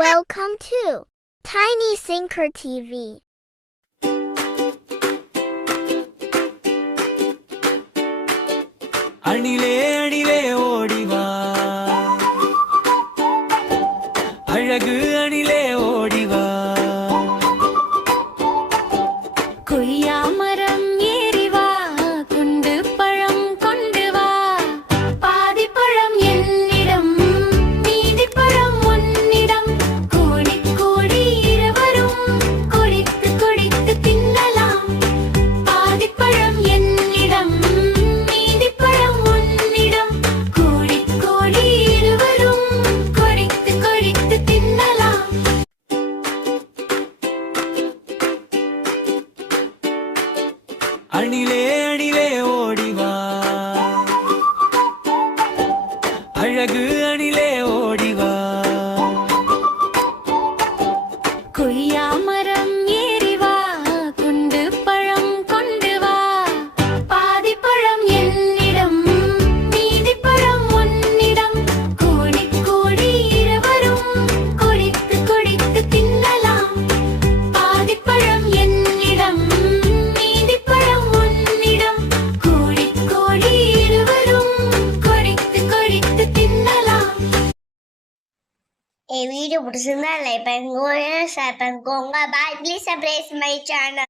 Welcome to Tiny Sinker TV. அணிலே அணிலே ஓடிவா அழகு அணிலே ஓடிவா கொய்யா மரம் ஏறிவா குண்டு பழம் கொண்டு வா பாதி பழம் என்னிடம் மீதி பழம் உன்னிடம் கோடி கோடி இருவரும் கொடித்து கொடித்து தின்னலாம் பாதி பழம் என்னிடம் மீதி பழம் உன்னிடம் கோடி கோடி இருவரும் கொடித்து கொடித்து தின்னலாம் அணிலே அணிலே ஓடிவா அழகு அணிலே ஓடிவா கொய்யா மரம் ஏறிவா குண்டு பழம் கொண்டு வா பாதி பழம் என்னிடம் மீதி பழம் உன்னிடம் கோடி கோடி இருவரும் கொடித்து கொடித்து தின்னலாம் பாதி பழம் என்னிடம் மீதி பழம் உன்னிடம் கோடி கோடி இருவரும் கொடித்து கொடித்து தின்னலாம். வீடியோ பிடிச்சிருந்தா லைக் பண்ணுங்க ஷேர் பண்ணுங்க. Bye. Please subscribe my channel.